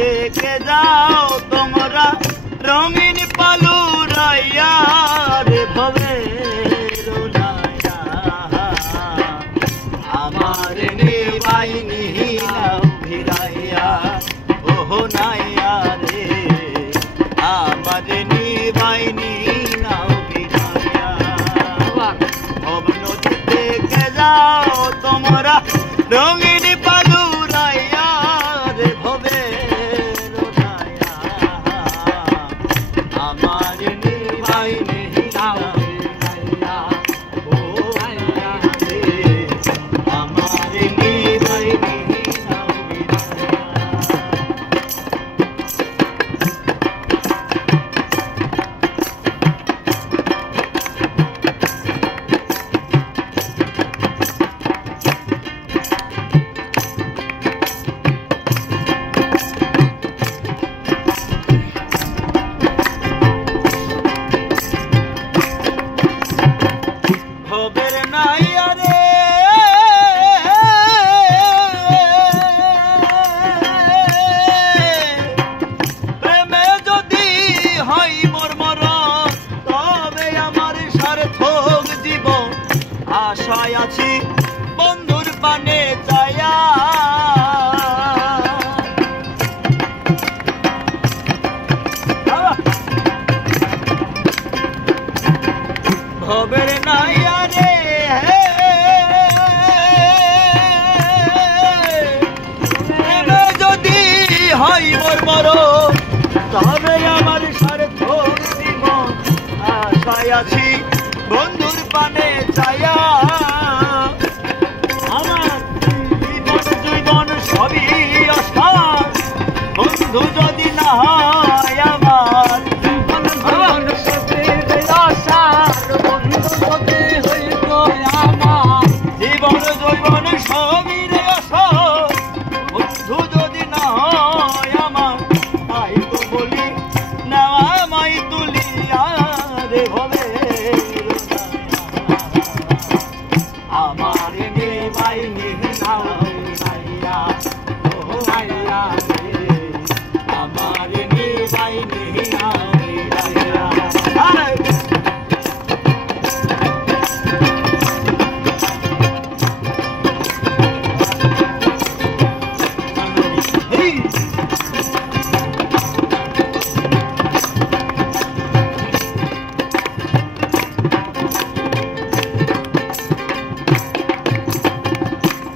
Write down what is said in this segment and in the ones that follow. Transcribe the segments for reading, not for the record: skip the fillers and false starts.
রেখে যাও তোমরা রঙিন পালুরাইয়া রে ভবের নাইয়া আমার নিবাই নিহিলাও ভিড়াইয়া ওহো নাইয়া রে আমার নিবাই নিহিলাও ভিড়াইয়া ভব নদী রেখে যাও তোমরা রঙিন পালুরাইয়া রে ভবের নাইয়া আমার নিবাই নিহিলাও ভিড়াইয়া ও নাইয়া রে আমার নিবাই নিহিলাও ভিড়াইয়া ভবের নাইয়া রে প্রেমে যদি হয় মোর মরণ তবে আমার সার্থক জীবন আশায় আছি বন্ধুর পানে চায়া ভবের নাইয়া রে প্রেমে যদি হয় মোর মরণ তবে আমার সার্থক জীবন আশায় আছি বন্ধুর পানে চায়া আমার জীবন জীবন সবই অসার বন্ধু যদি না হয় আমার জীবন জীবন সবই আশার বন্ধু যদি হইত আমার জীবন জীবন সবই আশার বন্ধু যদি না হয় আমার তাই তো বলি না আমায় তুলিয়া রে ভবে আমার নিবাই নিহিলাও নাইয়া ও নাইয়া রে আমার নিবাই নিহিলাও নাইয়া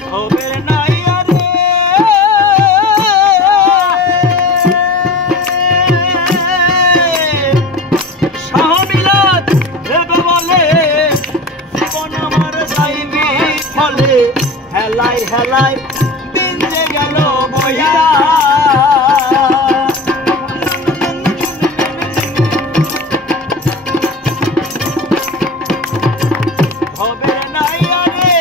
ভবের নাইয়া রে সহমিলাত ভেবে বলে জীবন আমার যাইবি ফলে হেলাই হেলাই দিন যে গেল বইয়া ভবের নাইয়া রে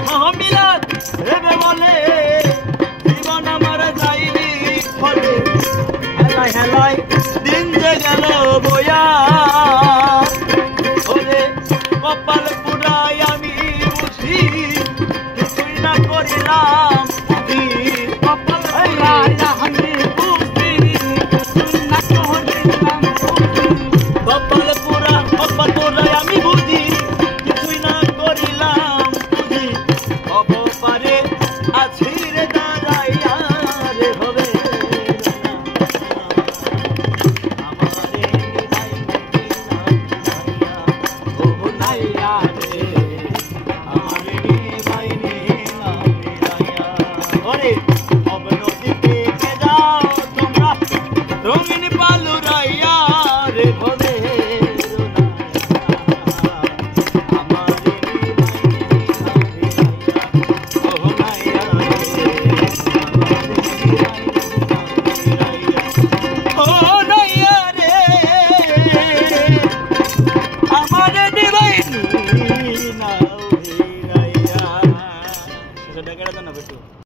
সহমিলাত ভেবে বলে জীবন আমার যাইবি ফলে হেলাই হেলাই দিন